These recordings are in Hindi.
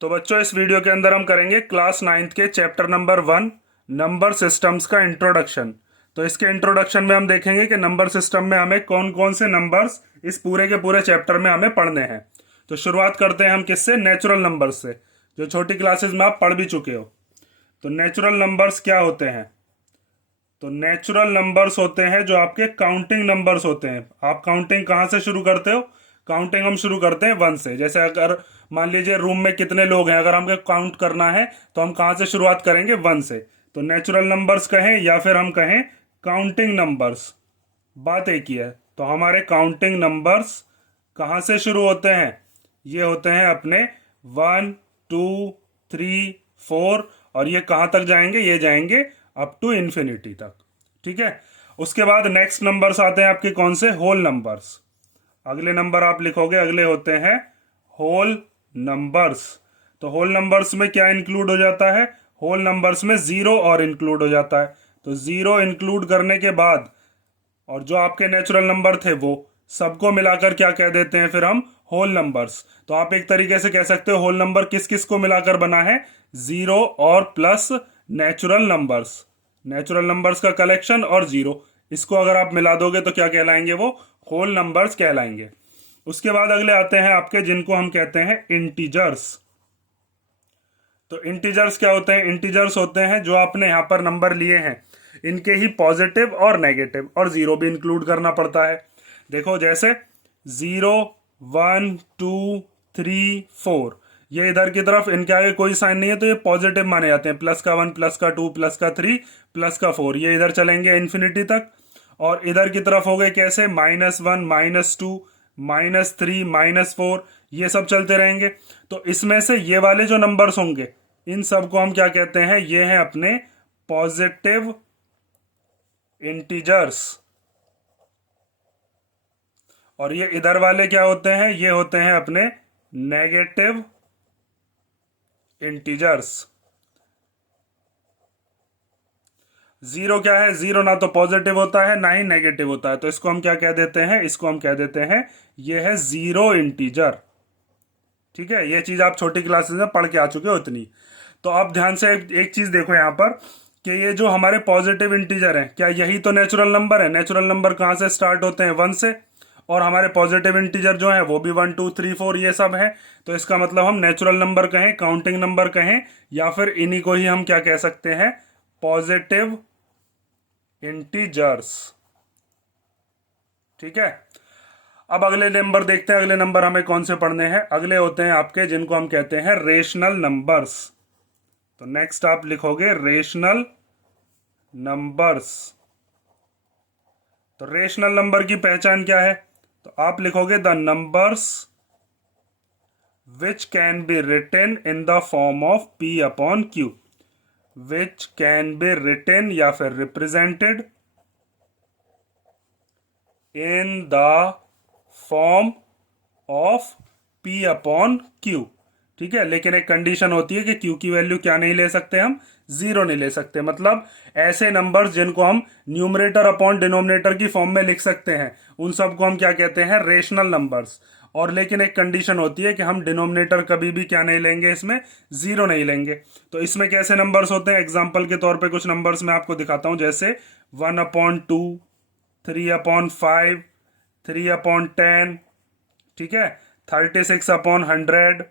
तो बच्चों इस वीडियो के अंदर हम करेंगे क्लास 9th के चैप्टर नंबर 1 नंबर सिस्टम्स का इंट्रोडक्शन। तो इसके इंट्रोडक्शन में हम देखेंगे कि नंबर सिस्टम में हमें कौन कौन से नंबर्स इस पूरे के पूरे चैप्टर में हमें पढ़ने हैं। तो शुरुआत करते हैं हम किससे, नेचुरल नंबर्स से, जो छोटी क्लासेस में आप पढ़ भी चुके हो। तो नेचुरल नंबर्स क्या होते हैं? तो नेचुरल नंबर्स होते हैं जो आपके काउंटिंग नंबर्स होते हैं। आप काउंटिंग कहाँ से शुरू करते हो? काउंटिंग हम शुरू करते हैं 1 से। जैसे अगर मान लीजिए रूम में कितने लोग हैं, अगर हमको काउंट करना है तो हम कहाँ से शुरुआत करेंगे? 1 से। तो नेचुरल नंबर्स कहें या फिर हम कहें काउंटिंग नंबर्स, बात एक ही है। तो हमारे काउंटिंग नंबर्स कहाँ से शुरू होते हैं? ये होते हैं अपने 1 2 3 4, और ये कहाँ तक जाएंगे? ये जाएंगे अप टू इन्फिनिटी तक। ठीक है। उसके बाद नेक्स्ट नंबर्स आते हैं आपके कौन से? Whole numbers. अगले नंबर आप लिखोगे, अगले होते हैं होल नंबर्स। तो होल नंबर्स में क्या इंक्लूड हो जाता है? होल नंबर्स में जीरो और इंक्लूड हो जाता है। तो जीरो इंक्लूड करने के बाद और जो आपके नेचुरल नंबर थे वो सबको मिलाकर क्या कह देते हैं फिर हम? Whole numbers. तो आप एक तरीके से कह सकते हो होल नंबर किस किस को मिलाकर बना है? जीरो और plus natural numbers. Natural numbers का कलेक्शन और जीरो, इसको अगर आप मिला दोगे तो क्या कहलाएंगे? वो होल नंबर्स कहलाएंगे। उसके बाद अगले आते हैं आपके जिनको हम कहते हैं इंटीजर्स। तो इंटीजर्स क्या होते हैं? इंटीजर्स होते हैं जो आपने यहाँ पर नंबर लिए हैं, इनके ही पॉजिटिव और नेगेटिव और जीरो भी इंक्लूड करना पड़ता है। देखो जैसे 0 1 2 3 4, ये इधर की तरफ इनके आगे कोई साइन नहीं है तो ये पॉजिटिव माने जाते हैं। प्लस का 1, प्लस का 2, प्लस का 3, प्लस का 4, ये इधर चलेंगे इन्फिनिटी तक। और इधर की तरफ हो गए कैसे? -1 -2 -3 -4, ये सब चलते रहेंगे। तो इसमें से ये वाले जो नंबर्स होंगे इन सब को हम क्या कहते हैं? ये हैं अपने पॉजिटिव इंटीजर्स। और ये इधर वाले क्या होते हैं? ये होते हैं अपने नेगेटिव इंटीजर्स। जीरो क्या है? जीरो ना तो पॉजिटिव होता है ना ही नेगेटिव होता है, तो इसको हम क्या कह देते हैं? इसको हम कह देते हैं ये है जीरो इंटीजर। ठीक है, ये चीज आप छोटी क्लासेस में पढ़ के आ चुके हो इतनी। तो आप ध्यान से एक चीज देखो यहाँ पर कि ये जो हमारे पॉजिटिव इंटीजर हैं, क्या यही तो नेचुरल नंबर है? नेचुरल नंबर कहाँ से स्टार्ट होते हैं? 1 से। और हमारे पॉजिटिव इंटीजर जो है वो भी 1 2 3 4 ये सब है। तो इसका मतलब हम नेचुरल नंबर कहें, काउंटिंग नंबर कहें, या फिर इन्हीं को ही हम क्या कह सकते हैं? Positive integers. ठीक है। अब अगले नंबर देखते हैं। अगले नंबर हमें कौन से पढ़ने हैं? अगले होते हैं आपके जिनको हम कहते हैं रेशनल नंबर्स। तो नेक्स्ट आप लिखोगे रेशनल नंबर्स। तो रेशनल नंबर की पहचान क्या है? तो आप लिखोगे the numbers which can be written in the form of p upon q, which can be written या फिर represented in the form of p upon q। ठीक है, लेकिन एक कंडीशन होती है कि q की वैल्यू क्या नहीं ले सकते? हम जीरो नहीं ले सकते। मतलब ऐसे नंबर्स जिनको हम न्यूमरेटर अपॉन डिनोमिनेटर की फॉर्म में लिख सकते हैं उन सबको हम क्या कहते हैं? Rational numbers. और लेकिन एक कंडीशन होती है कि हम डिनोमिनेटर कभी भी क्या नहीं लेंगे? इसमें जीरो नहीं लेंगे। तो इसमें कैसे नंबर्स होते हैं? एग्जाम्पल के तौर पर कुछ नंबर्स मैं आपको दिखाता हूं, जैसे 1/2, 3/5, 3/10, ठीक है, 36/100,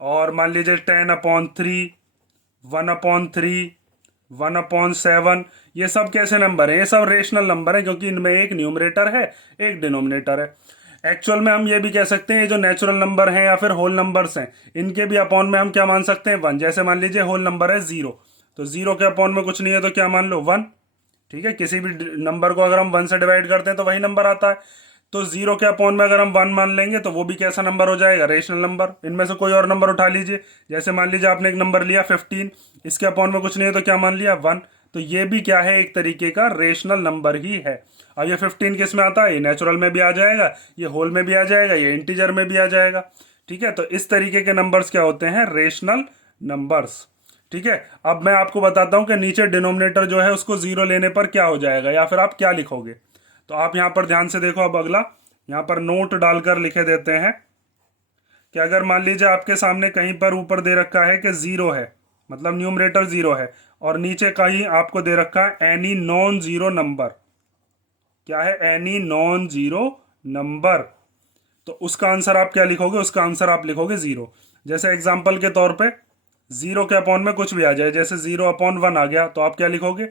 और मान लीजिए 10/3, 1/3, 1/7। ये सब कैसे नंबर है? ये सब रेशनल नंबर है, क्योंकि इनमें एक न्यूमरेटर है एक डिनोमिनेटर है। एक्चुअल में हम ये भी कह सकते हैं ये जो नेचुरल नंबर हैं या फिर होल नंबर्स हैं, इनके भी अपॉन में हम क्या मान सकते हैं? 1। जैसे मान लीजिए होल नंबर है 0, तो 0 के अपॉन में कुछ नहीं है तो क्या मान लो? 1। ठीक है, किसी भी नंबर को अगर हम 1 से डिवाइड करते हैं तो वही नंबर आता है। तो 0 के अपॉन में अगर हम 1 मान लेंगे तो वो भी कैसा नंबर हो जाएगा? Rational number. इनमें से कोई और नंबर उठा लीजिए, जैसे मान लीजिए आपने एक नंबर लिया 15, इसके अपॉन में कुछ नहीं है तो क्या मान लिया? 1। तो ये भी क्या है? एक तरीके का रेशनल नंबर ही है। अब ये 15 किस में आता है? ये नेचुरल में भी आ जाएगा, ये होल में भी आ जाएगा, ये इंटीजर में भी आ जाएगा। ठीक है, तो इस तरीके के नंबर्स क्या होते हैं? Rational numbers. ठीक है, अब मैं आपको बताता हूं कि नीचे डिनोमिनेटर जो है उसको जीरो लेने पर क्या हो जाएगा, या फिर आप क्या लिखोगे। तो आप यहां पर ध्यान से देखो। अब अगला यहां पर नोट डालकर लिखे देते हैं कि अगर मान लीजिए आपके सामने कहीं पर ऊपर दे रखा है कि जीरो है, मतलब न्यूमरेटर जीरो है, और नीचे कहीं आपको दे रखा है एनी नॉन जीरो नंबर, क्या है, एनी नॉन जीरो नंबर, तो उसका आंसर आप क्या लिखोगे, उसका आंसर आप लिखोगे जीरो। जैसे एग्जाम्पल के तौर पे जीरो के अपॉन में कुछ भी आ जाए, जैसे जीरो अपॉन वन आ गया तो आप क्या लिखोगे,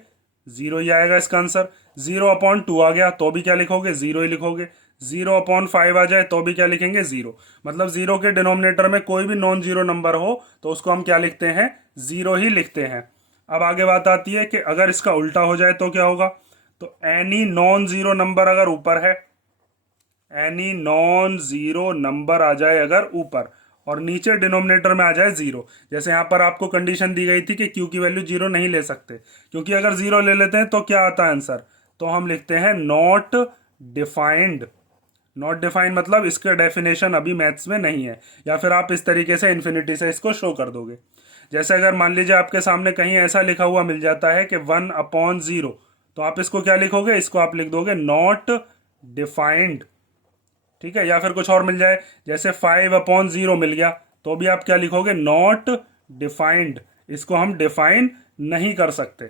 जीरो ही आएगा इसका आंसर। जीरो अपॉन टू आ गया तो भी क्या लिखोगे, जीरो ही लिखोगे। जीरो अपॉन फाइव आ जाए तो भी क्या लिखेंगे, जीरो। मतलब जीरो के डिनोमिनेटर में कोई भी नॉन जीरो नंबर हो तो उसको हम क्या लिखते हैं, जीरो ही लिखते हैं। अब आगे बात आती है कि अगर इसका उल्टा हो जाए तो क्या होगा, तो एनी नॉन जीरो नंबर अगर ऊपर है, एनी नॉन जीरो नंबर आ जाए अगर ऊपर और नीचे डिनोमिनेटर में आ जाए जीरो, जैसे यहां पर आपको कंडीशन दी गई थी कि क्यू की वैल्यू जीरो नहीं ले सकते, क्योंकि अगर जीरो ले लेते हैं तो क्या आता है आंसर, तो हम लिखते हैं नॉट डिफाइंड। नॉट डिफाइंड मतलब इसका डेफिनेशन अभी मैथ्स में नहीं है, या फिर आप इस तरीके से इन्फिनिटी से इसको शो कर दोगे। जैसे अगर मान लीजिए आपके सामने कहीं ऐसा लिखा हुआ मिल जाता है कि वन अपॉन जीरो, तो आप इसको क्या लिखोगे, इसको आप लिख दोगे नॉट डिफाइंड, ठीक है। या फिर कुछ और मिल जाए, जैसे फाइव अपॉन जीरो मिल गया तो भी आप क्या लिखोगे, नॉट डिफाइंड, इसको हम डिफाइन नहीं कर सकते,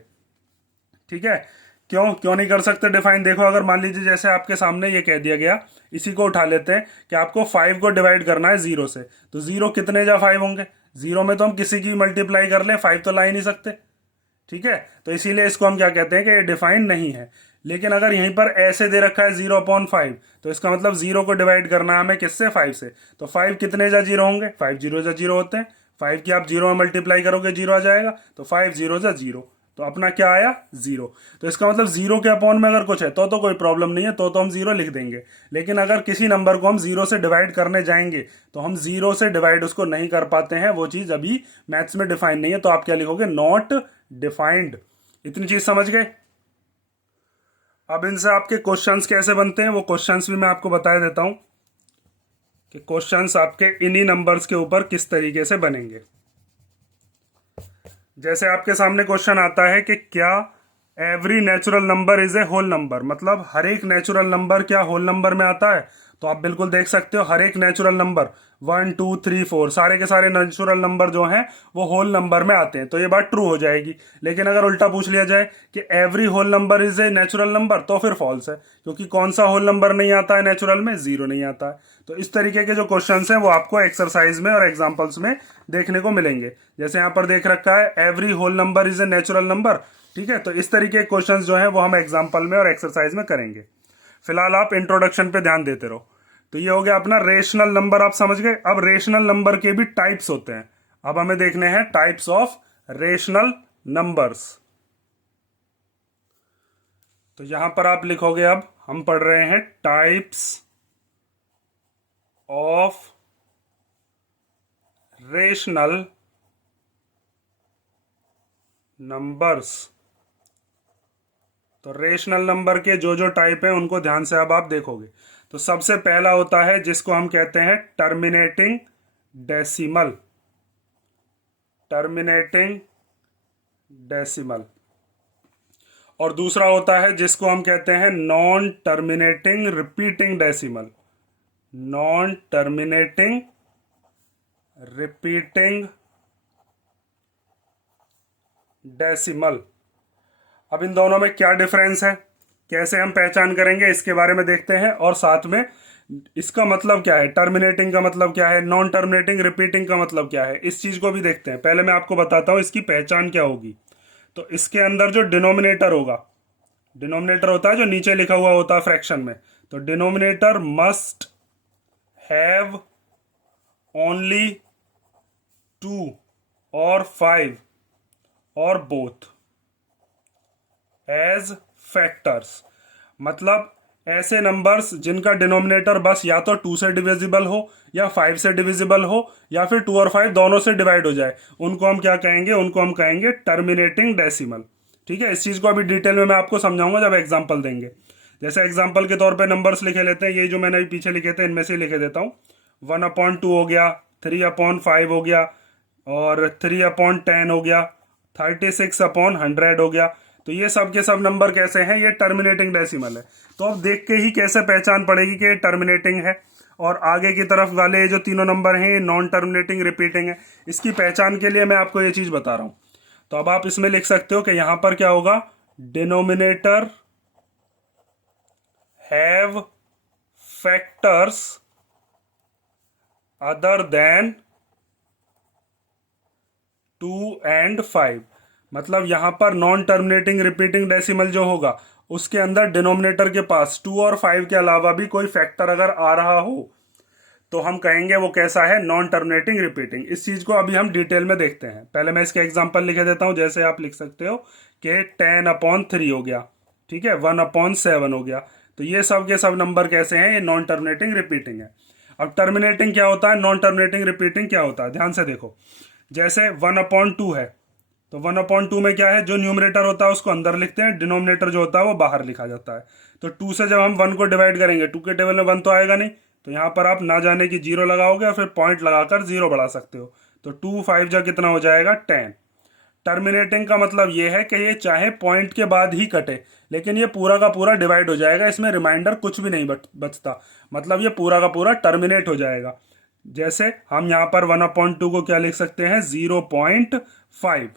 ठीक है। क्यों क्यों नहीं कर सकते डिफाइन, देखो अगर मान लीजिए जैसे आपके सामने ये कह दिया गया, इसी को उठा लेते हैं कि आपको फाइव को डिवाइड करना है जीरो से, तो जीरो कितने जा फाइव होंगे, जीरो में तो हम किसी की मल्टीप्लाई कर ले, फाइव तो ला ही नहीं सकते, ठीक है। तो इसीलिए इसको हम क्या कहते हैं कि ये डिफाइन नहीं है। लेकिन अगर यहीं पर ऐसे दे रखा है जीरो अपॉन फाइव, तो इसका मतलब जीरो को डिवाइड करना है हमें किससे, फाइव से, तो फाइव कितने जा जीरो होंगे, फाइव जीरो जा जीरो होते हैं, फाइव की आप जीरो में मल्टीप्लाई करोगे जीरो आ जाएगा, तो फाइव जीरो जा जीरो, तो अपना क्या आया, जीरो। तो इसका मतलब जीरो के अपॉन में अगर कुछ है तो कोई प्रॉब्लम नहीं है, तो हम जीरो लिख देंगे। लेकिन अगर किसी नंबर को हम जीरो से डिवाइड करने जाएंगे तो हम जीरो से डिवाइड उसको नहीं कर पाते हैं, वो चीज अभी मैथ्स में डिफाइन नहीं है, तो आप क्या लिखोगे, नॉट डिफाइंड। इतनी चीज समझ गए। अब इनसे आपके क्वेश्चंस कैसे बनते हैं वो क्वेश्चंस भी मैं आपको बता देता हूं कि क्वेश्चंस आपके इन्हीं नंबर्स के ऊपर किस तरीके से बनेंगे। जैसे आपके सामने क्वेश्चन आता है कि क्या every natural number is a whole number, मतलब हर एक नेचुरल नंबर क्या होल नंबर में आता है, तो आप बिल्कुल देख सकते हो हर एक natural number one two three four सारे के सारे नेचुरल नंबर जो हैं वो होल नंबर में आते हैं, तो ये बात ट्रू हो जाएगी। लेकिन अगर उल्टा पूछ लिया जाए कि every whole number is a natural number, तो फिर फॉल्स है, क्योंकि कौन सा होल नंबर नहीं आता है नेचुरल में, जीरो नहीं आता है। तो इस तरीके के जो क्वेश्चंस हैं वो आपको एक्सरसाइज में और एग्जांपल्स में देखने को मिलेंगे। जैसे यहाँ पर देख रखा है every whole number is a natural number, ठीक है। तो इस तरीके के क्वेश्चंस जो हैं वो हम एग्जांपल में और एक्सरसाइज में करेंगे। फिलहाल आप इंट्रोडक्शन पे ध्यान देते रहो। तो ये हो गया अपना रेशनल नंबर, आप समझ गए। अब रेशनल नंबर के भी टाइप्स होते हैं, अब हमें देखने हैं टाइप्स ऑफ रेशनल नंबर्स। तो यहां पर आप लिखोगे, अब हम पढ़ रहे हैं टाइप्स ऑफ रेशनल नंबर्स। तो रेशनल नंबर के जो जो टाइप हैं उनको ध्यान से अब आप देखोगे। तो सबसे पहला होता है जिसको हम कहते हैं टर्मिनेटिंग डेसिमल, टर्मिनेटिंग डेसिमल। और दूसरा होता है जिसको हम कहते हैं non terminating repeating decimal, non terminating repeating decimal. अब इन दोनों में क्या डिफरेंस है, कैसे हम पहचान करेंगे, इसके बारे में देखते हैं, और साथ में इसका मतलब क्या है, टर्मिनेटिंग का मतलब क्या है, नॉन टर्मिनेटिंग रिपीटिंग का मतलब क्या है, इस चीज को भी देखते हैं। पहले मैं आपको बताता हूं इसकी पहचान क्या होगी। तो इसके अंदर जो डिनोमिनेटर होगा, डिनोमिनेटर होता है जो नीचे लिखा हुआ होता है फ्रैक्शन में, तो denominator must have only two और फाइव और बोथ एज फैक्टर्स। मतलब ऐसे नंबर्स जिनका डिनोमिनेटर बस या तो टू से डिविजिबल हो या फाइव से डिविजिबल हो या फिर टू और फाइव दोनों से डिवाइड हो जाए, उनको हम क्या कहेंगे, उनको हम कहेंगे टर्मिनेटिंग डेसिमल, ठीक है। इस चीज को अभी डिटेल में मैं आपको समझाऊंगा जब एग्जांपल देंगे। जैसे एग्जांपल के तौर पे नंबर्स लिखे लेते हैं, ये जो मैंने अभी पीछे लिखे थे इनमें से लिखे देता हूँ। 1/2 हो गया, 3/5 हो गया, और 3/10 हो गया, 36/100 हो गया। तो ये सब के सब नंबर कैसे हैं, ये टर्मिनेटिंग डेसिमल है। तो अब देख के ही कैसे पहचान पड़ेगी कि ये टर्मिनेटिंग है। और आगे की तरफ वाले ये जो तीनों नंबर हैं ये नॉन टर्मिनेटिंग रिपीटिंग है। इसकी पहचान के लिए मैं आपको ये चीज़ बता रहा हूँ। तो अब आप इसमें लिख सकते हो कि यहाँ पर क्या होगा, denominator have factors other than 2 and 5। मतलब यहां पर नॉन टर्मिनेटिंग रिपीटिंग डेसिमल जो होगा उसके अंदर डिनोमिनेटर के पास 2 और 5 के अलावा भी कोई फैक्टर अगर आ रहा हो तो हम कहेंगे वो कैसा है, नॉन टर्मिनेटिंग रिपीटिंग। इस चीज को अभी हम डिटेल में देखते हैं। पहले मैं इसके एग्जांपल लिखे देता हूं। जैसे आप लिख सकते हो कि 10/3 हो गया, ठीक है, 1/7 हो गया। तो ये सब के सब नंबर कैसे हैं, ये नॉन टर्मिनेटिंग रिपीटिंग है। अब टर्मिनेटिंग क्या होता है, नॉन टर्मिनेटिंग रिपीटिंग क्या होता है, ध्यान से देखो। जैसे 1/2 है, तो 1/2 में क्या है, जो न्यूमरेटर होता है उसको अंदर लिखते हैं, डिनोमिनेटर जो होता है वो बाहर लिखा जाता है। तो 2 से जब हम 1 को डिवाइड करेंगे, 2 के टेबल में 1 तो आएगा नहीं, तो यहाँ पर आप ना जाने की 0 लगाओगे और फिर पॉइंट लगाकर 0 बढ़ा सकते हो। तो 2 5 जा कितना हो जाएगा, 10। टर्मिनेटिंग का मतलब ये है कि ये चाहे पॉइंट के बाद ही कटे लेकिन ये पूरा का पूरा डिवाइड हो जाएगा, इसमें रिमाइंडर कुछ भी नहीं बचता। मतलब ये पूरा का पूरा टर्मिनेट हो जाएगा। जैसे हम यहाँ पर 1/2 को क्या लिख सकते हैं, 0.5।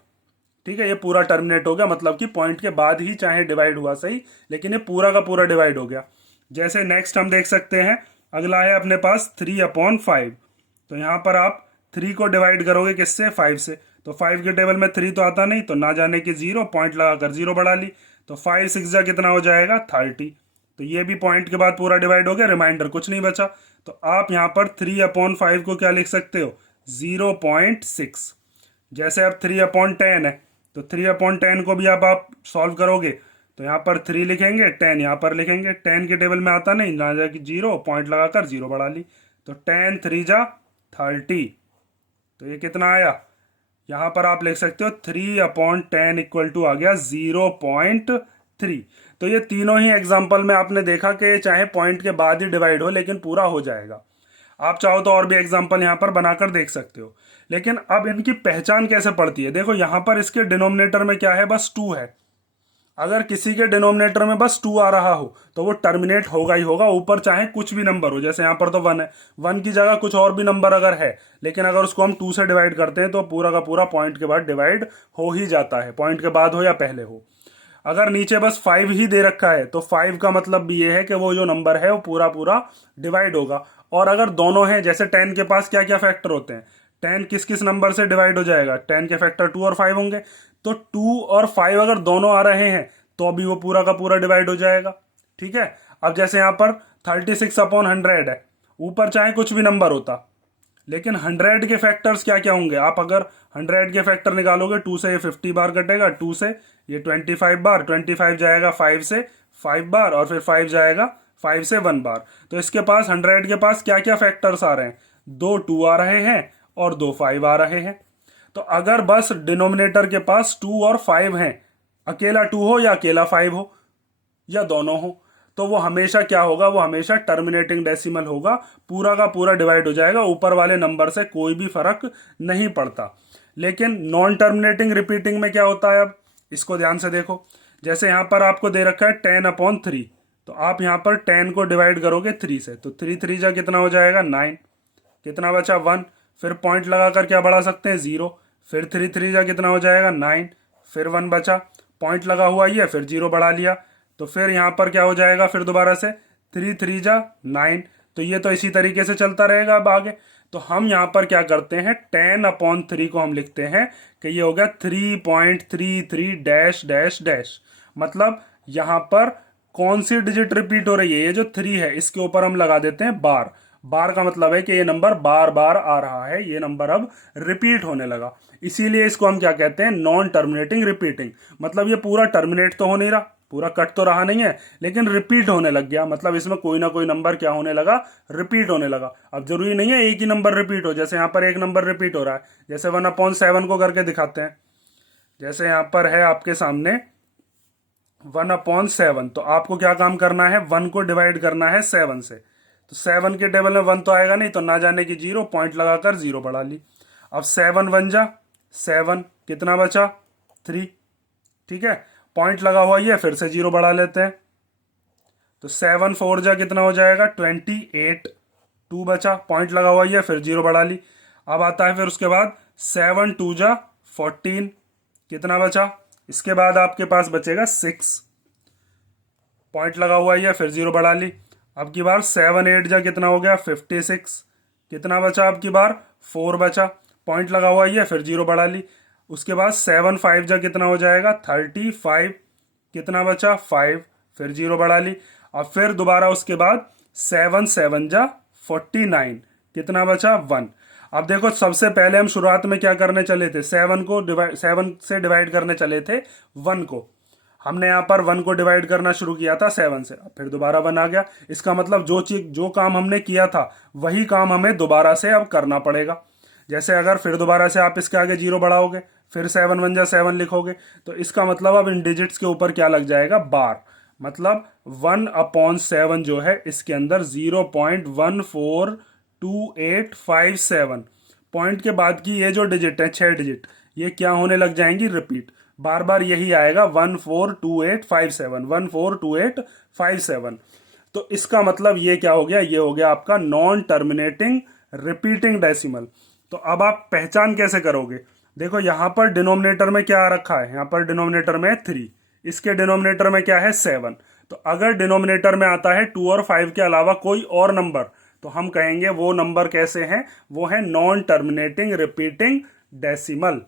ठीक है, ये पूरा टर्मिनेट हो गया, मतलब कि पॉइंट के बाद ही चाहे डिवाइड हुआ सही, लेकिन ये पूरा का पूरा डिवाइड हो गया। जैसे नेक्स्ट हम देख सकते हैं, अगला है अपने पास 3/5। तो यहाँ पर आप 3 को डिवाइड करोगे किससे, 5 से। तो 5 के टेबल में 3 तो आता नहीं, तो ना जाने की 0, पॉइंट लगाकर 0 बढ़ा ली। तो 5 6 जा कितना हो जाएगा, 30। तो ये भी पॉइंट के बाद पूरा डिवाइड हो गया, रिमाइंडर कुछ नहीं बचा। तो आप यहाँ पर 3/5 को क्या लिख सकते हो, 0.6। जैसे अब 3/10 है, तो 3/10 को भी अब आप सॉल्व करोगे तो यहाँ पर 3 लिखेंगे, 10 यहाँ पर लिखेंगे। 10 के टेबल में आता नहीं, ना जाके 0, पॉइंट लगाकर 0 बढ़ा ली। तो 10 3 जा 30। तो ये कितना आया, यहाँ पर आप लिख सकते हो 3/10 इक्वल टू आ गया 0.3। तो ये तीनों ही एग्जाम्पल में आपने देखा कि चाहे पॉइंट के बाद ही डिवाइड हो लेकिन पूरा हो जाएगा। आप चाहो तो और भी एग्जाम्पल यहाँ पर बनाकर देख सकते हो। लेकिन अब इनकी पहचान कैसे पड़ती है, देखो यहाँ पर इसके डिनोमिनेटर में क्या है, बस 2 है। अगर किसी के डिनोमिनेटर में बस 2 आ रहा हो तो वो टर्मिनेट होगा ही होगा, ऊपर चाहे कुछ भी नंबर हो। जैसे यहाँ पर तो 1 है, 1 की जगह कुछ और भी नंबर अगर है, लेकिन अगर उसको हम 2 से डिवाइड करते हैं तो पूरा का पूरा पॉइंट के बाद डिवाइड हो ही जाता है, पॉइंट के बाद हो या पहले हो। अगर नीचे बस 5 ही दे रखा है तो 5 का मतलब भी ये है कि वो जो नंबर है वो पूरा पूरा डिवाइड होगा। और अगर दोनों हैं, जैसे 10 के पास क्या क्या फैक्टर होते हैं, 10 किस किस नंबर से डिवाइड हो जाएगा, 10 के फैक्टर 2 और 5 होंगे। तो 2 और 5 अगर दोनों आ रहे हैं तो अभी वो पूरा का पूरा डिवाइड हो जाएगा। ठीक है, अब जैसे यहाँ पर 36/100 है, ऊपर चाहे कुछ भी नंबर होता, लेकिन 100 के फैक्टर्स क्या क्या होंगे। आप अगर 100 के फैक्टर निकालोगे, 2 से ये 50 बार कटेगा, 2 से ये 25 बार, 25 जाएगा 5 से 5 बार, और फिर 5 जाएगा 5 से 1 बार। तो इसके पास 100 के पास क्या क्या फैक्टर्स आ रहे हैं, 2 2 आ रहे हैं और 2 5 आ रहे हैं। तो अगर बस डिनोमिनेटर के पास 2 और 5 हैं, अकेला 2 हो या अकेला 5 हो या दोनों हो, तो वो हमेशा क्या होगा, वो हमेशा टर्मिनेटिंग डेसिमल होगा, पूरा का पूरा डिवाइड हो जाएगा, ऊपर वाले नंबर से कोई भी फर्क नहीं पड़ता। लेकिन नॉन टर्मिनेटिंग रिपीटिंग में क्या होता है, अब इसको ध्यान से देखो। जैसे यहां पर आपको दे रखा है 10/3, तो आप यहां पर 10 को डिवाइड करोगे 3 से, तो 3 3 जा कितना हो जाएगा, 9। कितना बचा, 1। फिर पॉइंट लगाकर क्या बढ़ा सकते हैं, 0। फिर 3 3 जा कितना हो जाएगा, 9। फिर 1 बचा, पॉइंट लगा हुआ ही है, फिर 0 बढ़ा लिया। तो फिर यहाँ पर क्या हो जाएगा, फिर दोबारा से 3 3 जा 9। तो ये तो इसी तरीके से चलता रहेगा अब आगे। तो हम यहाँ पर क्या करते हैं, 10/3 को हम लिखते हैं कि ये हो गया 3.33 डैश डैश डैश। मतलब यहाँ पर कौन सी डिजिट रिपीट हो रही है, ये जो 3 है इसके ऊपर हम लगा देते हैं बार। बार का मतलब है कि ये नंबर बार बार आ रहा है, ये नंबर अब रिपीट होने लगा। इसीलिए इसको हम क्या कहते हैं, नॉन टर्मिनेटिंग रिपीटिंग। मतलब ये पूरा टर्मिनेट तो हो नहीं रहा, पूरा कट तो रहा नहीं है, लेकिन रिपीट होने लग गया। मतलब इसमें कोई ना कोई नंबर क्या होने लगा, रिपीट होने लगा। अब जरूरी नहीं है एक ही नंबर रिपीट हो, जैसे यहाँ पर एक नंबर रिपीट हो रहा है, जैसे 1/7 को करके दिखाते हैं। जैसे यहाँ पर है आपके सामने 1/7, तो आपको क्या काम करना है, 1 को डिवाइड करना है 7 से। तो 7 के टेबल में 1 तो आएगा नहीं, तो ना जाने की 0, पॉइंट लगाकर 0 बढ़ा ली। अब 7 1 जा 7, कितना बचा, 3। ठीक है, पॉइंट लगा हुआ ही है, फिर से 0 बढ़ा लेते हैं। तो 7 4 जा कितना हो जाएगा, 28। 2 बचा, पॉइंट लगा हुआ है, फिर 0 बढ़ा ली। अब आता है फिर उसके बाद 7 2 जा 14, कितना बचा? इसके बाद आपके पास बचेगा 6, पॉइंट लगा हुआ है, फिर 0 बढ़ा ली। अब की बार 7 8 जा कितना हो गया? 56, कितना बचा? अब की बार 4 बचा, पॉइंट लगा हुआ है, फिर 0 बढ़ा ली। उसके बाद 7 5 जा कितना हो जाएगा? 35, कितना बचा? 5, फिर 0 बढ़ा ली। अब फिर दोबारा उसके बाद 7 7 जा 49, कितना बचा? 1। अब देखो सबसे पहले हम शुरुआत में क्या करने चले थे? 7 से डिवाइड करने चले थे 1 को। हमने यहाँ पर 1 को डिवाइड करना शुरू किया था 7 से, अब फिर दोबारा 1 आ गया। इसका मतलब जो काम हमने किया था वही काम हमें दोबारा से अब करना पड़ेगा। जैसे अगर फिर दोबारा से आप इसके आगे 0 बढ़ाओगे, फिर 7 1 जा 7 लिखोगे, तो इसका मतलब अब इन डिजिट्स के ऊपर क्या लग जाएगा? बार। मतलब 1/7 जो है इसके अंदर 0.142857, पॉइंट के बाद की ये जो डिजिट है 6 डिजिट, ये क्या होने लग जाएंगी? रिपीट। बार बार यही आएगा 142857, 142857। तो इसका मतलब ये क्या हो गया? ये हो गया आपका नॉन टर्मिनेटिंग रिपीटिंग डेसिमल। तो अब आप पहचान कैसे करोगे? देखो यहां पर डिनोमिनेटर में क्या आ रखा है? यहां पर डिनोमिनेटर में 3, इसके डिनोमिनेटर में क्या है? 7। तो अगर डिनोमिनेटर में आता है 2 और 5 के अलावा कोई और नंबर, तो हम कहेंगे वो नंबर कैसे हैं? वो है नॉन टर्मिनेटिंग रिपीटिंग डेसिमल।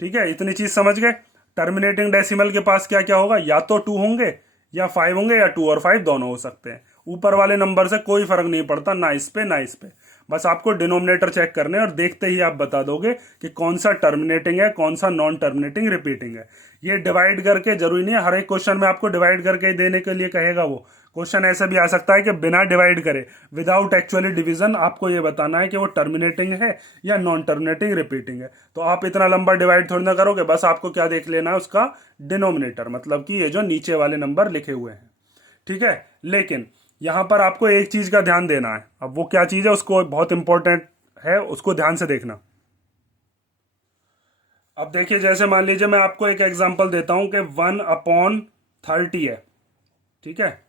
ठीक है, इतनी चीज समझ गए। टर्मिनेटिंग डेसिमल के पास क्या क्या होगा? या तो 2 होंगे, या 5 होंगे, या 2 और 5 दोनों हो सकते हैं। ऊपर वाले नंबर से कोई फर्क नहीं पड़ता, ना इस पे ना इस पे। बस आपको डिनोमिनेटर चेक करने और देखते ही आप बता दोगे कि कौन सा टर्मिनेटिंग है, कौन सा नॉन टर्मिनेटिंग रिपीटिंग है। ये डिवाइड करके जरूरी नहीं है हर एक क्वेश्चन में आपको डिवाइड करके देने के लिए कहेगा वो। क्वेश्चन ऐसा भी आ सकता है कि बिना डिवाइड करे, विदाउट एक्चुअली डिवीजन, आपको ये बताना है कि वो टर्मिनेटिंग है या नॉन टर्मिनेटिंग रिपीटिंग है। तो आप इतना लंबा डिवाइड थोड़ी ना करोगे, बस आपको क्या देख लेना है? उसका डिनोमिनेटर, मतलब कि ये जो नीचे वाले नंबर लिखे हुए हैं। ठीक है, लेकिन यहां पर आपको एक चीज का ध्यान देना है। अब वो क्या चीज है, उसको बहुत इंपॉर्टेंट है, उसको ध्यान से देखना। अब देखिए, जैसे मान लीजिए मैं आपको एक एग्जांपल देता हूं कि 1/30 है, ठीक है,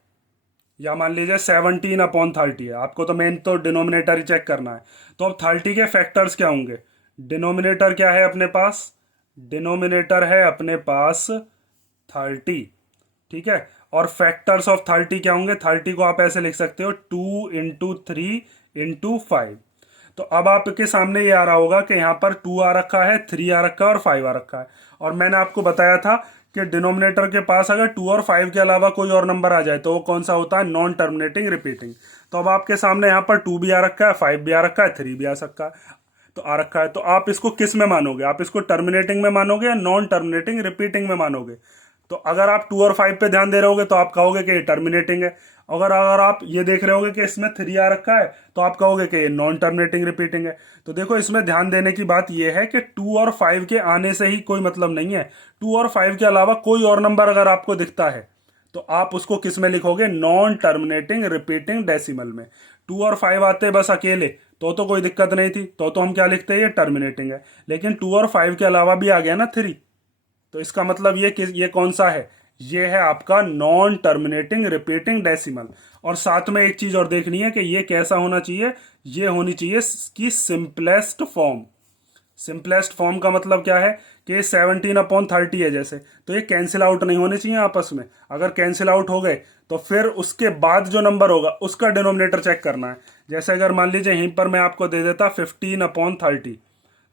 या मान लीजिए 17/30 है। आपको तो मेन तो डिनोमिनेटर ही चेक करना है। तो अब 30 के फैक्टर्स क्या होंगे? डिनोमिनेटर क्या है अपने पास? डिनोमिनेटर है अपने पास 30, ठीक है। और फैक्टर्स ऑफ 30 क्या होंगे? 30 को आप ऐसे लिख सकते हो 2 इंटू 3 इंटू 5। तो अब आपके सामने ये आ रहा होगा कि यहाँ पर 2 आ रखा है, 3 आ रखा है और 5 आ रखा है। और मैंने आपको बताया था कि डिनोमिनेटर के पास अगर 2 और 5 के अलावा कोई और नंबर आ जाए तो वो कौन सा होता है? Non terminating repeating. तो अब आपके सामने यहाँ पर 2 भी आ रखा है, 5 भी आ रखा है, 3 भी आ सकता है, तो आ रखा है। तो आप इसको किस में मानोगे? आप इसको टर्मिनेटिंग में मानोगे या नॉन टर्मिनेटिंग रिपीटिंग में मानोगे? तो अगर आप 2 और 5 पे ध्यान दे रहे होगे तो आप कहोगे कि ये टर्मिनेटिंग है। अगर अगर आप ये देख रहे होगे कि इसमें 3 आ रखा है तो आप कहोगे कि ये नॉन टर्मिनेटिंग रिपीटिंग है। तो देखो, इसमें ध्यान देने की बात यह है कि 2 और 5 के आने से ही कोई मतलब नहीं है। 2 और 5 के अलावा कोई और नंबर अगर आपको दिखता है तो आप उसको किस में लिखोगे? नॉन टर्मिनेटिंग रिपीटिंग डेसिमल में। 2 और 5 आते बस अकेले तो कोई दिक्कत नहीं थी, तो हम क्या लिखते हैं? ये टर्मिनेटिंग है। लेकिन 2 और 5 के अलावा भी आ गया ना 3, तो इसका मतलब ये कौन सा है? ये है आपका नॉन टर्मिनेटिंग रिपीटिंग डेसिमल। और साथ में एक चीज और देखनी है कि ये कैसा होना चाहिए? ये होनी चाहिए कि सिंपलेस्ट फॉर्म। सिंपलेस्ट फॉर्म का मतलब क्या है कि 17/30 है जैसे, तो ये कैंसिल आउट नहीं होने चाहिए आपस में। अगर कैंसिल आउट हो गए तो फिर उसके बाद जो नंबर होगा उसका डिनोमिनेटर चेक करना है। जैसे अगर मान लीजिए यहीं पर मैं आपको दे देता 15/30,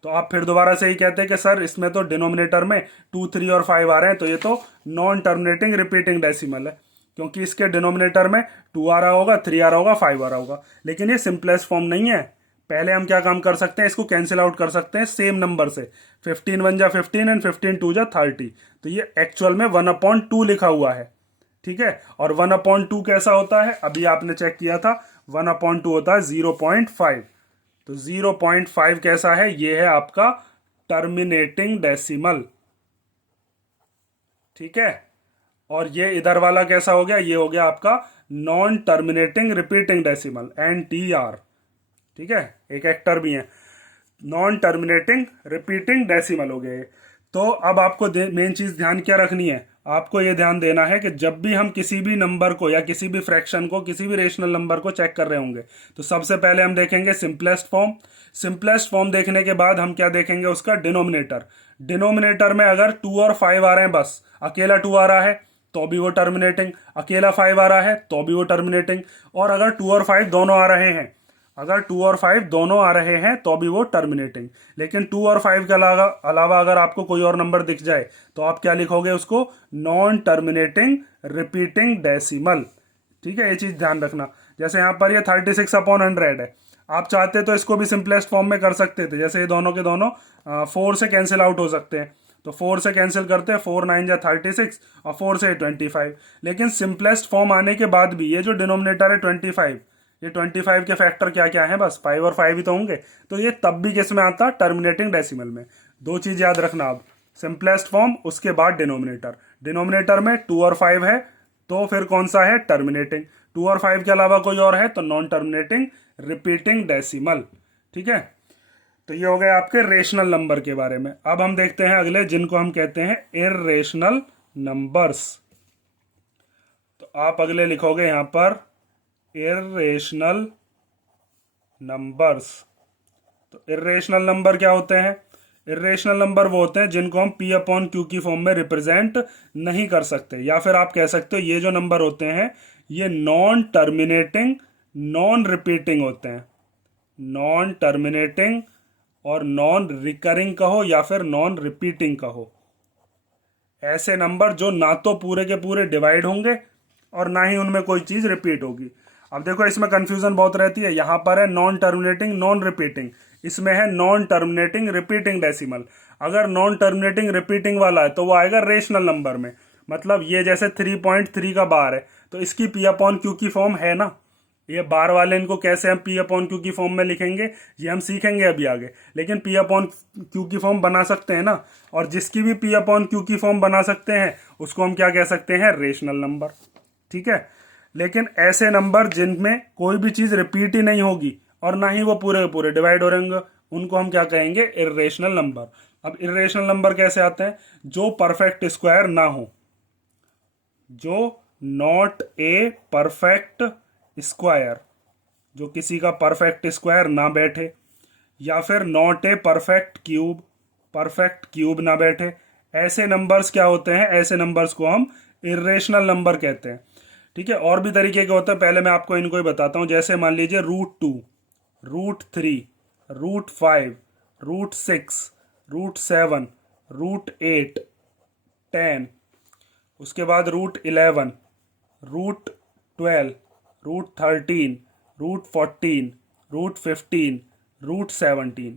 तो आप फिर दोबारा से ही कहते हैं कि सर इसमें तो डिनोमिनेटर में 2 3 और 5 आ रहे हैं, तो ये तो नॉन टर्मिनेटिंग रिपीटिंग डेसिमल है, क्योंकि इसके डिनोमिनेटर में 2 आ रहा होगा, 3 आ रहा होगा, 5 आ रहा होगा। लेकिन ये सिंपलेस्ट फॉर्म नहीं है। पहले हम क्या काम कर सकते हैं? इसको कैंसिल आउट कर सकते हैं सेम नंबर से। 15 1 जा 15 एंड 15 2 जा 30। तो ये एक्चुअल में 1/2 लिखा हुआ है, ठीक है। और 1/2 कैसा होता है? अभी आपने चेक किया था, 1/2 होता है 0.5। तो 0.5 कैसा है? ये है आपका टर्मिनेटिंग डेसिमल, ठीक है। और ये इधर वाला कैसा हो गया? ये हो गया आपका non terminating repeating decimal, NTR, ठीक है। एक एक्टर भी है, नॉन टर्मिनेटिंग रिपीटिंग डेसिमल हो गए। तो अब आपको मेन चीज ध्यान क्या रखनी है? आपको ये ध्यान देना है कि जब भी हम किसी भी नंबर को या किसी भी फ्रैक्शन को, किसी भी रेशनल नंबर को चेक कर रहे होंगे, तो सबसे पहले हम देखेंगे सिंपलेस्ट फॉर्म। सिंपलेस्ट फॉर्म देखने के बाद हम क्या देखेंगे, उसका डिनोमिनेटर। डिनोमिनेटर में अगर 2 और 5 आ रहे हैं, बस अकेला 2 आ रहा है तो भी वो टर्मिनेटिंग, अकेला 5 आ रहा है तो भी वो टर्मिनेटिंग, और अगर 2 और 5 दोनों आ रहे हैं, अगर 2 और 5 दोनों आ रहे हैं तो भी वो टर्मिनेटिंग। लेकिन 2 और 5 के अलावा अगर आपको कोई और नंबर दिख जाए तो आप क्या लिखोगे उसको, नॉन टर्मिनेटिंग रिपीटिंग डेसिमल। ठीक है, ये चीज ध्यान रखना। जैसे यहाँ पर ये 36/100 है, आप चाहते तो इसको भी सिंपलेस्ट फॉर्म में कर सकते थे, जैसे ये दोनों के दोनों 4 से कैंसिल आउट हो सकते हैं, तो 4 से कैंसिल करते हैं, 4 9 जा 36 और 4 से 25। लेकिन सिंपलेस्ट फॉर्म आने के बाद भी ये जो डिनोमिनेटर है 25, ये 25 के फैक्टर क्या क्या है, बस 5 और 5 ही तो होंगे, तो ये तब भी किस में आता, टर्मिनेटिंग डेसिमल में। दो चीज याद रखना अब, सिंपलेस्ट फॉर्म, उसके बाद डिनोमिनेटर। डिनोमिनेटर में 2 और 5 है तो फिर कौन सा है, टर्मिनेटिंग। 2 और 5 के अलावा कोई और है तो नॉन टर्मिनेटिंग रिपीटिंग डेसिमल। ठीक है, तो ये हो गए आपके रेशनल नंबर के बारे में। अब हम देखते हैं अगले, जिनको हम कहते हैं इर्रेशनल नंबर्स। तो आप अगले लिखोगे यहां पर इर्रेशनल नंबर्स। तो इर्रेशनल नंबर क्या होते हैं, इर्रेशनल नंबर वो होते हैं जिनको हम पी अपॉन क्यू की फॉर्म में रिप्रेजेंट नहीं कर सकते, या फिर आप कह सकते हो ये जो नंबर होते हैं ये नॉन टर्मिनेटिंग नॉन रिपीटिंग होते हैं। नॉन टर्मिनेटिंग और नॉन रिकरिंग कहो या फिर नॉन रिपीटिंग कहो, ऐसे नंबर जो ना तो पूरे के पूरे डिवाइड होंगे और ना ही उनमें कोई चीज रिपीट होगी। अब देखो इसमें कंफ्यूजन बहुत रहती है, यहां पर है नॉन टर्मिनेटिंग नॉन रिपीटिंग, इसमें है नॉन टर्मिनेटिंग रिपीटिंग डेसिमल। अगर नॉन टर्मिनेटिंग रिपीटिंग वाला है तो वो आएगा रेशनल नंबर में, मतलब ये जैसे 3.3 का बार है तो इसकी पी अपॉन क्यू की फॉर्म है ना, ये बार वाले इनको कैसे हम पी अपॉन क्यू की फॉर्म में लिखेंगे ये हम सीखेंगे अभी आगे, लेकिन पी अपॉन क्यू की फॉर्म बना सकते हैं ना, और जिसकी भी पी अपॉन क्यू की फॉर्म बना सकते हैं उसको हम क्या कह सकते हैं, रेशनल नंबर। ठीक है, लेकिन ऐसे नंबर जिनमें कोई भी चीज रिपीट ही नहीं होगी और ना ही वो पूरे के पूरे डिवाइड हो रहेंगे, उनको हम क्या कहेंगे, इर्रेशनल नंबर। अब इर्रेशनल नंबर कैसे आते हैं, जो परफेक्ट स्क्वायर ना हो, जो नॉट ए परफेक्ट स्क्वायर, जो किसी का परफेक्ट स्क्वायर ना बैठे, या फिर not a perfect cube, perfect cube ना बैठे, ऐसे नंबर्स क्या होते हैं, ऐसे नंबर्स को हम इर्रेशनल नंबर कहते हैं। ठीक है, और भी तरीके के होते हैं, पहले मैं आपको इनको ही बताता हूं। जैसे मान लीजिए √2, √3, √5, √6, √7, √8, 10, उसके बाद √11, √12, √13, √14, √15, √17।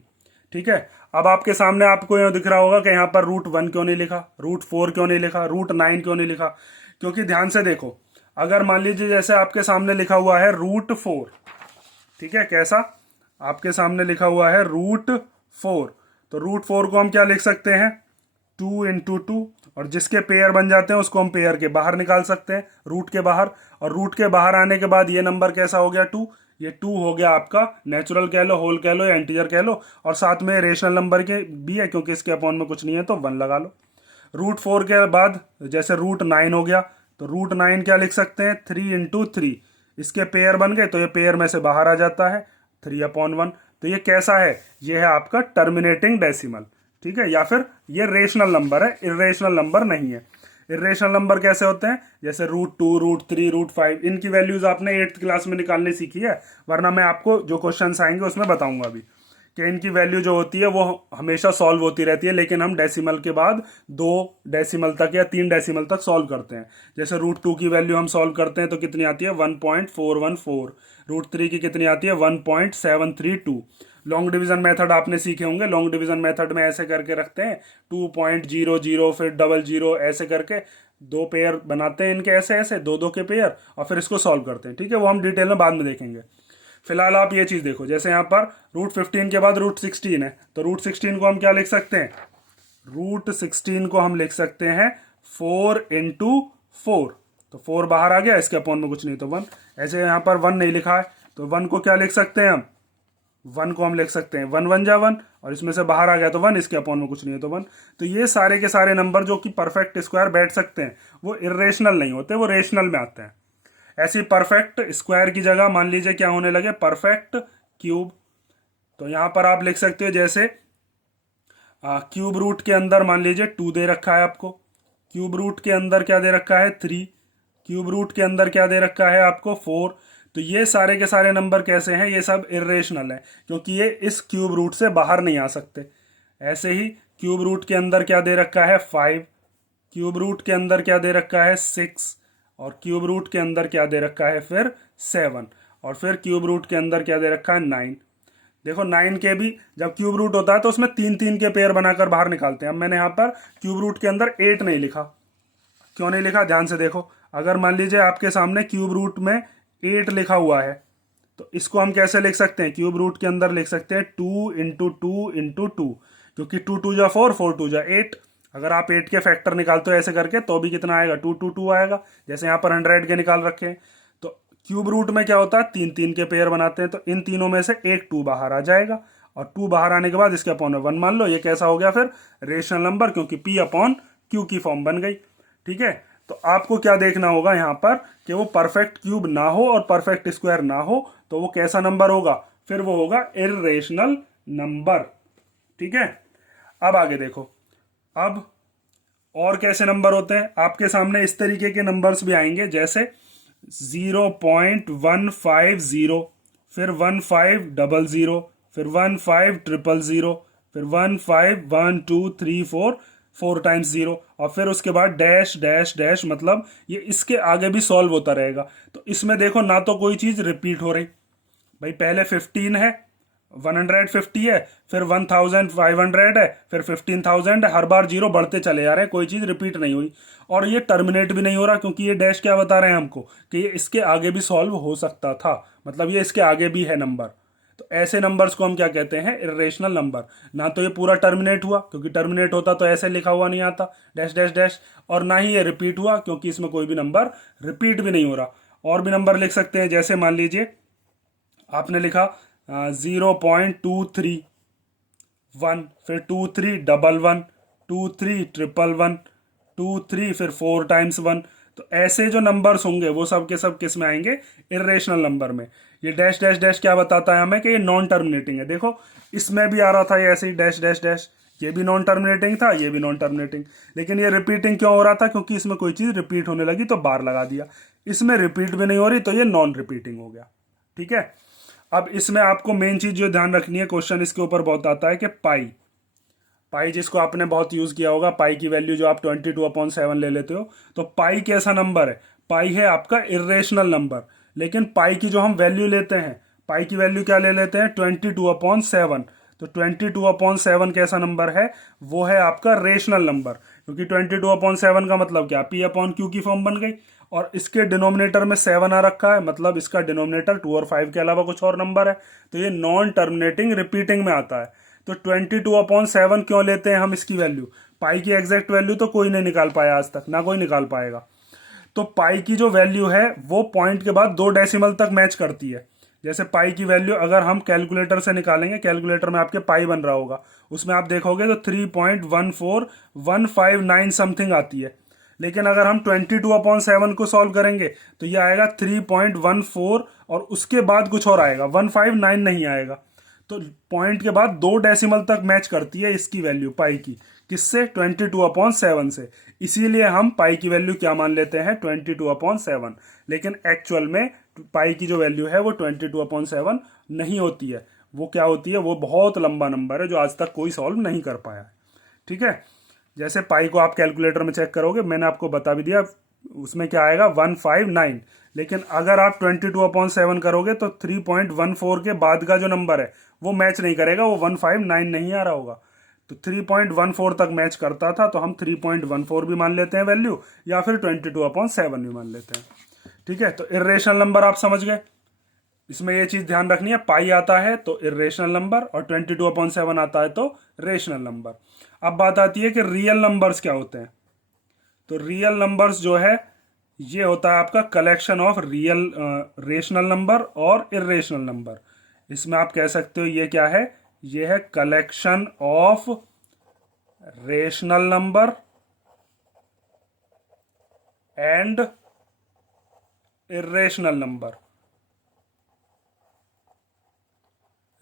ठीक है, अब आपके सामने आपको यह दिख रहा होगा कि यहाँ पर √1 क्यों नहीं लिखा, √4 क्यों नहीं लिखा, √9 क्यों नहीं लिखा, क्योंकि ध्यान से देखो, अगर मान लीजिए जैसे आपके सामने लिखा हुआ है √4, ठीक है, कैसा आपके सामने लिखा हुआ है √4, तो √4 को हम क्या लिख सकते हैं, 2 इंटू 2, और जिसके पेयर बन जाते हैं उसको हम पेयर के बाहर निकाल सकते हैं, रूट के बाहर, और रूट के बाहर आने के बाद ये नंबर कैसा हो गया, 2, ये 2 हो गया आपका नेचुरल कह लो, होल कह लो या इंटीजर कह लो, और साथ में रेशनल नंबर के भी है क्योंकि इसके अपॉन में कुछ नहीं है तो 1 लगा लो। √4 के बाद जैसे √9 हो गया, तो √9 क्या लिख सकते हैं, 3 इंटू 3, इसके पेयर बन गए तो ये पेयर में से बाहर आ जाता है 3/1। तो ये कैसा है, ये है आपका टर्मिनेटिंग डेसिमल। ठीक है, या फिर ये रेशनल नंबर है, इर्रेशनल नंबर नहीं है। इर्रेशनल नंबर कैसे होते हैं, जैसे √2, √3, √5, इनकी वैल्यूज आपने 8th क्लास में निकालनी सीखी है, वरना मैं आपको जो क्वेश्चंस आएंगे उसमें बताऊंगा अभी कि इनकी वैल्यू जो होती है वो हमेशा सॉल्व होती रहती है, लेकिन हम डेसिमल के बाद 2 डेसिमल तक या 3 डेसिमल तक सॉल्व करते हैं। जैसे √2 की वैल्यू हम सॉल्व करते हैं तो कितनी आती है, 1.414, √3 की कितनी आती है, 1.732। लॉन्ग डिवीजन मेथड आपने सीखे होंगे, लॉन्ग डिवीजन मेथड में ऐसे करके रखते हैं 2.00 फिर 00 ऐसे करके 2 पेयर बनाते हैं इनके, ऐसे ऐसे 2 2 के पेयर, और फिर इसको सॉल्व करते हैं। ठीक है, वो हम डिटेल में बाद में देखेंगे। फिलहाल आप ये चीज देखो, जैसे यहाँ पर √15 के बाद √16 है, तो √16 को हम क्या लिख सकते हैं, √16 को हम लिख सकते हैं 4 इंटू 4, तो 4 बाहर आ गया, इसके अपॉन में कुछ नहीं तो 1। ऐसे यहाँ पर 1 नहीं लिखा है तो 1 को क्या लिख सकते हैं हम, 1 को हम लिख सकते हैं 1 1 जा 1, और इसमें से बाहर आ गया तो 1, इसके अपॉन में कुछ नहीं है तो 1। तो ये सारे के सारे नंबर जो कि परफेक्ट स्क्वायर बैठ सकते हैं वो इरेशनल नहीं होते, वो रेशनल में आते हैं। ऐसी परफेक्ट स्क्वायर की जगह मान लीजिए क्या होने लगे, परफेक्ट क्यूब। तो यहां पर आप लिख सकते हो जैसे क्यूब रूट के अंदर मान लीजिए 2 दे रखा है आपको, क्यूब रूट के अंदर क्या दे रखा है 3, क्यूब रूट के अंदर क्या दे रखा है आपको 4। तो ये सारे के सारे नंबर कैसे हैं, ये सब इरेशनल है क्योंकि ये इस क्यूब रूट से बाहर नहीं आ सकते। ऐसे ही क्यूब रूट के अंदर क्या दे रखा है 5, क्यूब रूट के अंदर क्या दे रखा है 6, और क्यूब रूट के अंदर क्या दे रखा है फिर 7, और फिर क्यूब रूट के अंदर क्या दे रखा है 9। देखो 9 के भी जब क्यूब रूट होता है तो उसमें 3 3 के पेयर बनाकर बाहर निकालते हैं। अब मैंने यहाँ पर क्यूब रूट के अंदर 8 नहीं लिखा, क्यों नहीं लिखा ध्यान से देखो। अगर मान लीजिए आपके सामने क्यूब रूट में 8 लिखा हुआ है तो इसको हम कैसे लिख सकते हैं, क्यूब रूट के अंदर लिख सकते हैं 2 इंटू टू इंटू टू, क्योंकि 2 2 जा 4, 4 2 जा 8। अगर आप 8 के फैक्टर निकालते हो ऐसे करके तो भी कितना आएगा 2 2 2 आएगा, जैसे यहाँ पर 100 के निकाल रखे हैं। तो क्यूब रूट में क्या होता है 3 3 के पेयर बनाते हैं, तो इन तीनों में से एक 2 बाहर आ जाएगा, और 2 बाहर आने के बाद इसके अपॉन में 1 मान लो। ये कैसा हो गया फिर रेशनल नंबर, क्योंकि पी अपॉन क्यू की फॉर्म बन गई। ठीक है, तो आपको क्या देखना होगा यहाँ पर कि वो परफेक्ट क्यूब ना हो और परफेक्ट स्क्वायर ना हो, तो वो कैसा नंबर होगा, फिर वो होगा इर्रेशनल नंबर। ठीक है, अब आगे देखो, अब और कैसे नंबर होते हैं आपके सामने, इस तरीके के नंबर्स भी आएंगे जैसे 0.150, फिर 1500, फिर 1500, फिर 151234, 4 टाइम्स 0, और फिर उसके बाद डैश डैश डैश, मतलब ये इसके आगे भी सॉल्व होता रहेगा। तो इसमें देखो ना तो कोई चीज रिपीट हो रही, भाई पहले 15 है, 150 है, फिर 1500 है, फिर 15,000 है, हर बार जीरो बढ़ते चले जा रहे हैं, कोई चीज रिपीट नहीं हुई। और ये टर्मिनेट भी नहीं हो रहा, क्योंकि ये डैश क्या बता रहे हैं हमको कि ये इसके आगे भी सॉल्व हो सकता था, मतलब ये इसके आगे भी है नंबर। तो ऐसे नंबर्स को हम क्या कहते हैं, इरेशनल नंबर। ना तो ये पूरा टर्मिनेट हुआ, क्योंकि टर्मिनेट होता तो ऐसे लिखा हुआ नहीं आता डैश डैश डैश, और ना ही ये रिपीट हुआ क्योंकि इसमें कोई भी नंबर रिपीट भी नहीं हो रहा। और भी नंबर लिख सकते हैं, जैसे मान लीजिए आपने लिखा 0.231, फिर 2311, 2311, 23, फिर 4 टाइम्स 1। तो ऐसे जो नंबर्स होंगे वो सब के सब किस में आएंगे, इरेशनल नंबर में। ये डैश डैश डैश क्या बताता है हमें कि ये नॉन टर्मिनेटिंग है। देखो इसमें भी आ रहा था ये ऐसे ही डैश डैश डैश, ये भी नॉन टर्मिनेटिंग था, ये भी नॉन टर्मिनेटिंग, लेकिन ये रिपीटिंग क्यों हो रहा था, क्योंकि इसमें कोई चीज रिपीट होने लगी तो बार लगा दिया। इसमें रिपीट भी नहीं हो रही तो ये नॉन रिपीटिंग हो गया। ठीक है, अब इसमें आपको मेन चीज जो ध्यान रखनी है, क्वेश्चन इसके ऊपर बहुत आता है कि पाई, पाई जिसको आपने बहुत यूज किया होगा, पाई की वैल्यू जो आप 22/7 ले लेते हो, तो पाई कैसा नंबर है, पाई है आपका इरेशनल नंबर। लेकिन पाई की जो हम वैल्यू लेते हैं, पाई की वैल्यू क्या ले लेते हैं 22/7। तो 22/7 कैसा नंबर है, वो है आपका रेशनल नंबर, क्योंकि 22/7 का मतलब क्या, पी अपॉन क्यू की फॉर्म बन गई, और इसके डिनोमिनेटर में 7 आ रखा है, मतलब इसका डिनोमिनेटर 2 और 5 के अलावा कुछ और नंबर है, तो ये नॉन टर्मिनेटिंग रिपीटिंग में आता है। तो 22/7 क्यों लेते हैं हम इसकी वैल्यू, पाई की एग्जैक्ट वैल्यू तो कोई नहीं निकाल पाया आज तक, ना कोई निकाल पाएगा। तो पाई की जो वैल्यू है वो पॉइंट के बाद 2 डेसिमल तक मैच करती है। जैसे पाई की वैल्यू अगर हम कैलकुलेटर से निकालेंगे, कैलकुलेटर में आपके पाई बन रहा होगा, उसमें आप देखोगे तो 3.14159 समथिंग आती है। लेकिन अगर हम 22/7 को सॉल्व करेंगे तो ये आएगा 3.14, और उसके बाद कुछ और आएगा, 159 नहीं आएगा। तो पॉइंट के बाद 2 डेसिमल तक मैच करती है इसकी वैल्यू पाई की, किससे, 22/7 से। इसीलिए हम पाई की वैल्यू क्या मान लेते हैं 22/7, लेकिन एक्चुअल में पाई की जो वैल्यू है वो 22/7 नहीं होती है। वो क्या होती है, वो बहुत लंबा नंबर है जो आज तक कोई सॉल्व नहीं कर पाया है। ठीक है, जैसे पाई को आप कैलकुलेटर में चेक करोगे, मैंने आपको बता भी दिया, उसमें क्या आएगा 159, लेकिन अगर आप 22/7 करोगे तो 3.14 के बाद का जो नंबर है वो मैच नहीं करेगा, वो 159 नहीं आ रहा होगा। तो 3.14 तक मैच करता था, तो हम 3.14 भी मान लेते हैं वैल्यू, या फिर 22/7 भी मान लेते हैं। ठीक है, तो इरेशनल नंबर आप समझ गए। इसमें ये चीज ध्यान रखनी है, पाई आता है तो इरेशनल नंबर, और 22/7 आता है तो रेशनल नंबर। अब बात आती है कि रियल नंबर्स क्या होते हैं। तो रियल नंबर्स जो है ये होता है आपका collection of real rational number और इरेशनल नंबर। इसमें आप कह सकते हो ये क्या है, ये है collection of rational number and irrational number.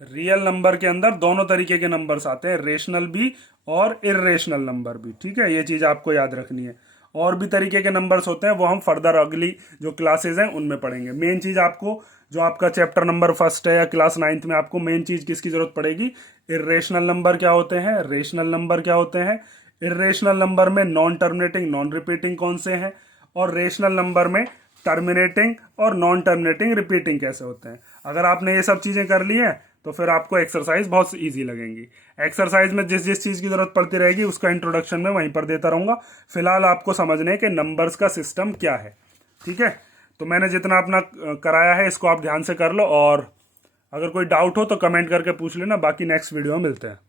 Real number के अंदर दोनों तरीके के नंबर्स आते हैं, रेशनल भी और इर्रेशनल नंबर भी। ठीक है, ये चीज आपको याद रखनी है। और भी तरीके के नंबर्स होते हैं, वो हम फर्दर अगली जो क्लासेस हैं उनमें पढ़ेंगे। मेन चीज आपको जो आपका चैप्टर नंबर फर्स्ट है या क्लास 9th में आपको मेन चीज किसकी जरूरत पड़ेगी, इर्रेशनल नंबर क्या होते हैं, रेशनल नंबर क्या होते हैं। इर्रेशनल नंबर में नॉन टर्मिनेटिंग नॉन रिपीटिंग कौन से हैं, और रेशनल नंबर में टर्मिनेटिंग और नॉन टर्मिनेटिंग रिपीटिंग कैसे होते हैं। अगर आपने ये सब चीजें कर ली हैं तो फिर आपको एक्सरसाइज बहुत इजी लगेंगी। एक्सरसाइज में जिस जिस चीज़ की ज़रूरत पड़ती रहेगी उसका इंट्रोडक्शन मैं वहीं पर देता रहूँगा। फिलहाल आपको समझने कि नंबर्स का सिस्टम क्या है। ठीक है, तो मैंने जितना अपना कराया है इसको आप ध्यान से कर लो, और अगर कोई डाउट हो तो कमेंट करके पूछ लेना। बाकी नेक्स्ट वीडियो में मिलते हैं।